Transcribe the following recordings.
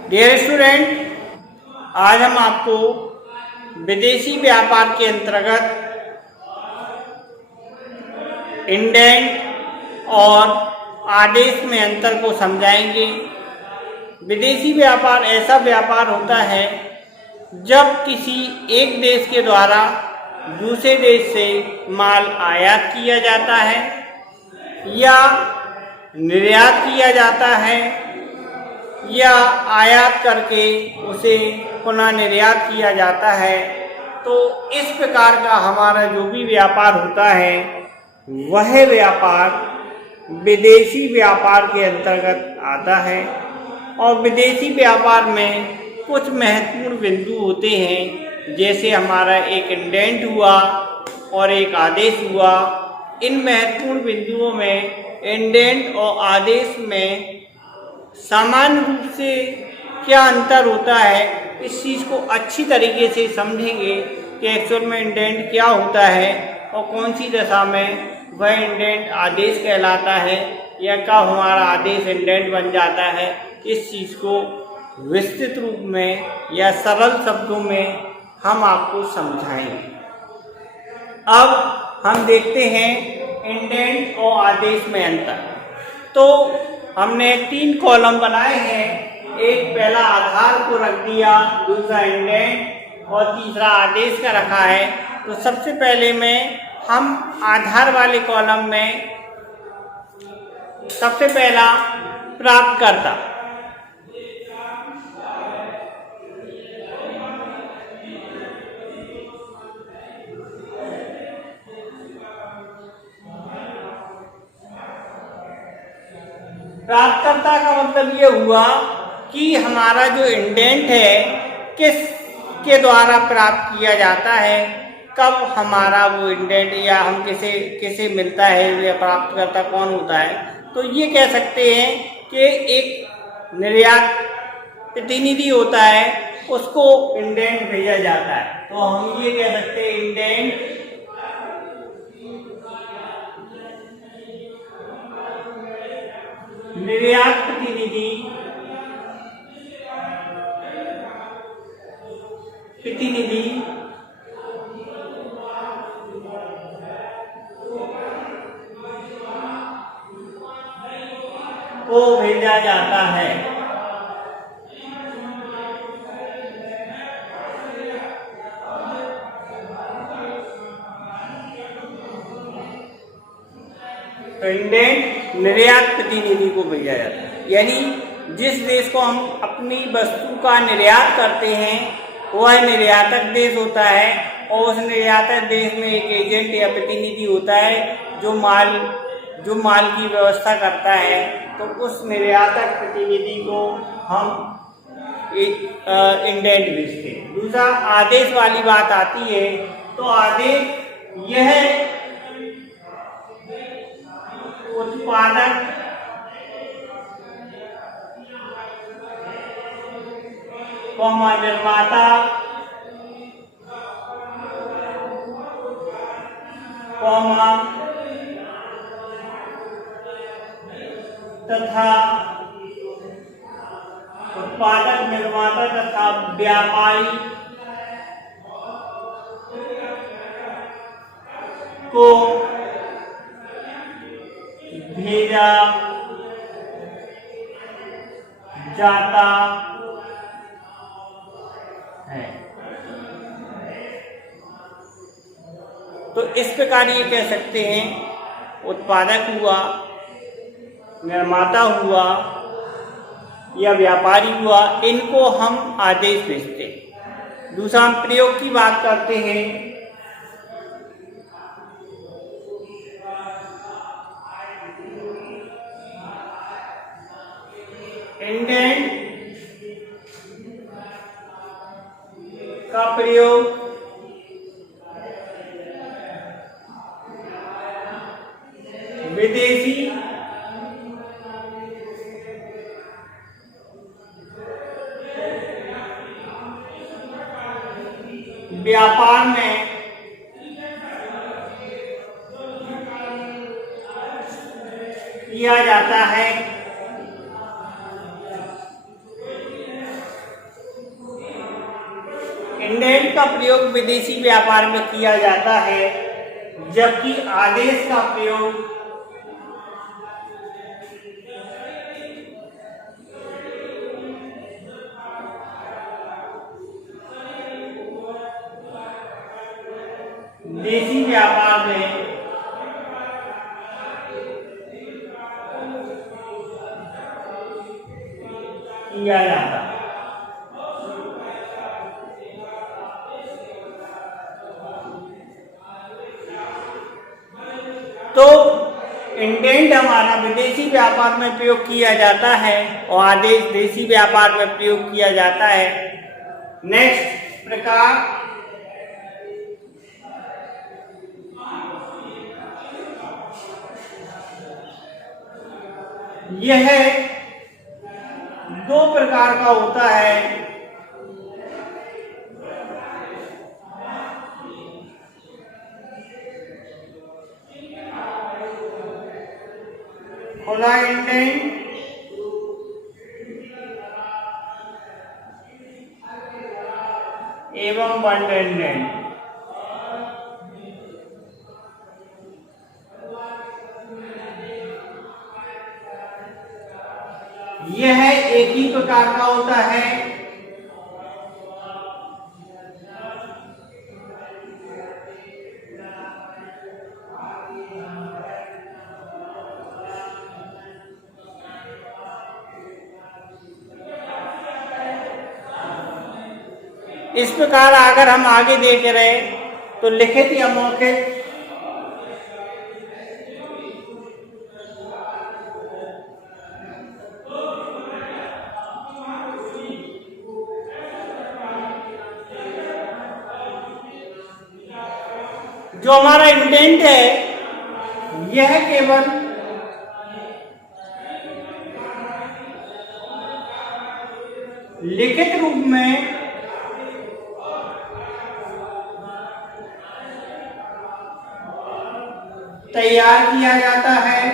Dear student, आज हम आपको विदेशी व्यापार के अंतर्गत इंडेंट और आदेश में अंतर को समझाएंगे। विदेशी व्यापार ऐसा व्यापार होता है जब किसी एक देश के द्वारा दूसरे देश से माल आयात किया जाता है या निर्यात किया जाता है या आयात करके उसे पुनः निर्यात किया जाता है। तो इस प्रकार का हमारा जो भी व्यापार होता है वह व्यापार विदेशी व्यापार के अंतर्गत आता है। और विदेशी व्यापार में कुछ महत्वपूर्ण बिंदु होते हैं, जैसे हमारा एक इंडेंट हुआ और एक आदेश हुआ। इन महत्वपूर्ण बिंदुओं में इंडेंट और आदेश में सामान्य रूप से क्या अंतर होता है, इस चीज़ को अच्छी तरीके से समझेंगे कि एक्चुअल में इंडेंट क्या होता है और कौन सी दशा में वह इंडेंट आदेश कहलाता है या कब हमारा आदेश इंडेंट बन जाता है। इस चीज़ को विस्तृत रूप में या सरल शब्दों में हम आपको समझाएंगे। अब हम देखते हैं इंडेंट और आदेश में अंतर। तो हमने 3 कॉलम बनाए हैं, एक पहला आधार को रख दिया, दूसरा इंडेंट और तीसरा आदेश का रखा है। तो सबसे पहले में हम आधार वाले कॉलम में सबसे पहला प्राप्तकर्ता। प्राप्तकर्ता का मतलब ये हुआ कि हमारा जो इंडेंट है किस के द्वारा प्राप्त किया जाता है, कब हमारा वो इंडेंट या हम किसे मिलता है या प्राप्तकर्ता कौन होता है। तो ये कह सकते हैं कि एक निर्यात प्रतिनिधि होता है, उसको इंडेंट भेजा जाता है। तो हम ये कह सकते हैं इंडेंट निर्यात प्रतिनिधि को भेजा जाता है। तो इंडेंट निर्यात प्रतिनिधि को भेजा जाता है, यानी जिस देश को हम अपनी वस्तु का निर्यात करते हैं वह निर्यातक देश होता है और उस निर्यातक देश में एक एजेंट या प्रतिनिधि होता है जो माल की व्यवस्था करता है। तो उस निर्यातक प्रतिनिधि को हम इंडेंट भेजते हैं। दूसरा आदेश वाली बात आती है। तो आदेश यह उत्पादक निर्माता तथा उत्पादक निर्माता तथा व्यापारी को भेजा जाता है। तो इस प्रकार ये कह सकते हैं उत्पादक हुआ, निर्माता हुआ या व्यापारी हुआ, इनको हम आदेश भेजते हैं। दूसरा हम प्रयोग की बात करते हैं। इंडेंट का प्रयोग विदेशी व्यापार में किया जाता है का प्रयोग विदेशी व्यापार में किया जाता है, जबकि आदेश का प्रयोग देशी व्यापार में किया जाता है। तो इंटेंट हमारा विदेशी व्यापार में प्रयोग किया जाता है और आदेश देशी व्यापार में प्रयोग किया जाता है। नेक्स्ट प्रकार यह दो प्रकार का होता है। खुला इंटेंट एवं बंद इंटेंट। यह एक ही प्रकार का होता है। इस प्रकार अगर हम आगे देख रहे तो लिखित या मौखिक जो हमारा इंटेंट है यह केवल लिखित रूप में तैयार किया जाता है।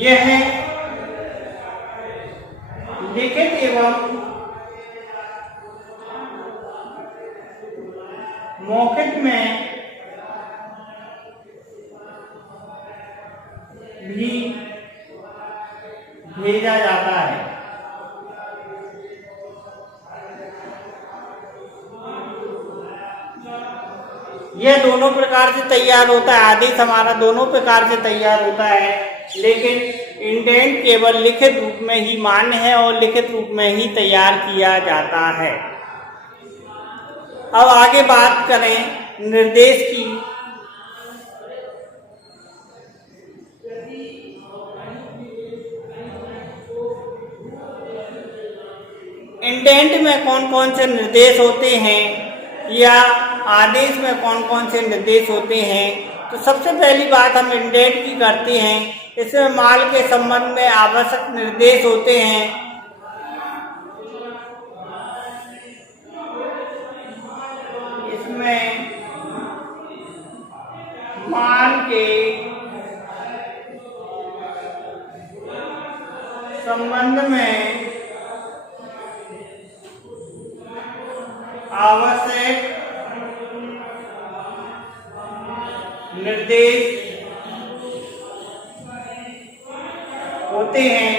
यह लिखित एवं मौखिक में भी भेजा जाता है। यह दोनों प्रकार से तैयार होता है। आदेश हमारा दोनों प्रकार से तैयार होता है, लेकिन इंटेंट केवल लिखित रूप में ही मान्य है और लिखित रूप में ही तैयार किया जाता है। अब आगे बात करें निर्देश की। इंटेंट में कौन कौन से निर्देश होते हैं या आदेश में कौन कौन से निर्देश होते हैं, तो सबसे पहली बात हम इंटेंट की करते हैं। इसमें माल के संबंध में आवश्यक निर्देश होते हैं। इसमें माल के संबंध में आवश्यक निर्देश होते हैं।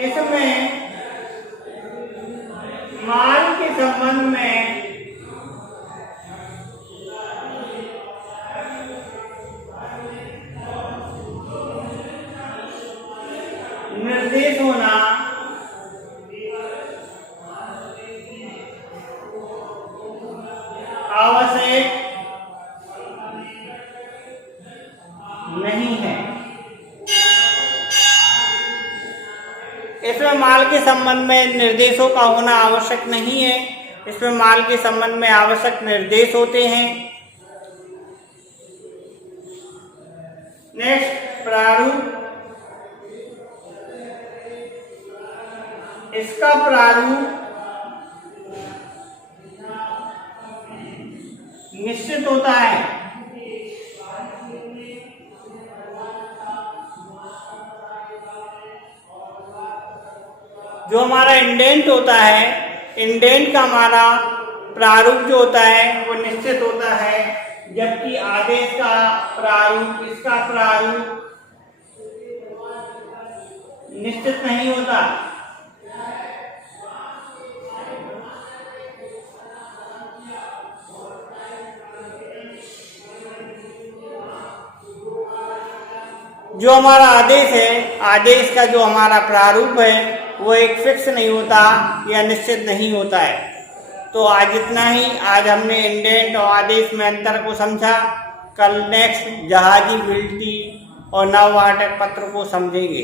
इसमें माल के संबंध में निर्देश होना आवश्यक नहीं है। इसमें माल के संबंध में निर्देशों का होना आवश्यक नहीं है। इसमें माल के संबंध में आवश्यक निर्देश होते हैं। नेक्स्ट प्रारूप। इसका प्रारूप निश्चित होता है। जो हमारा इंडेंट होता है, इंडेंट का हमारा प्रारूप जो होता है वो निश्चित होता है, जबकि आदेश का प्रारूप, इसका प्रारूप निश्चित नहीं होता। जो हमारा आदेश है, आदेश का जो हमारा प्रारूप है वो एक फिक्स नहीं होता या निश्चित नहीं होता है। तो आज इतना ही। आज हमने इंडेंट और आदेश में अंतर को समझा। कल नेक्स्ट जहाजी विल्टी और नववाटक पत्र को समझेंगे।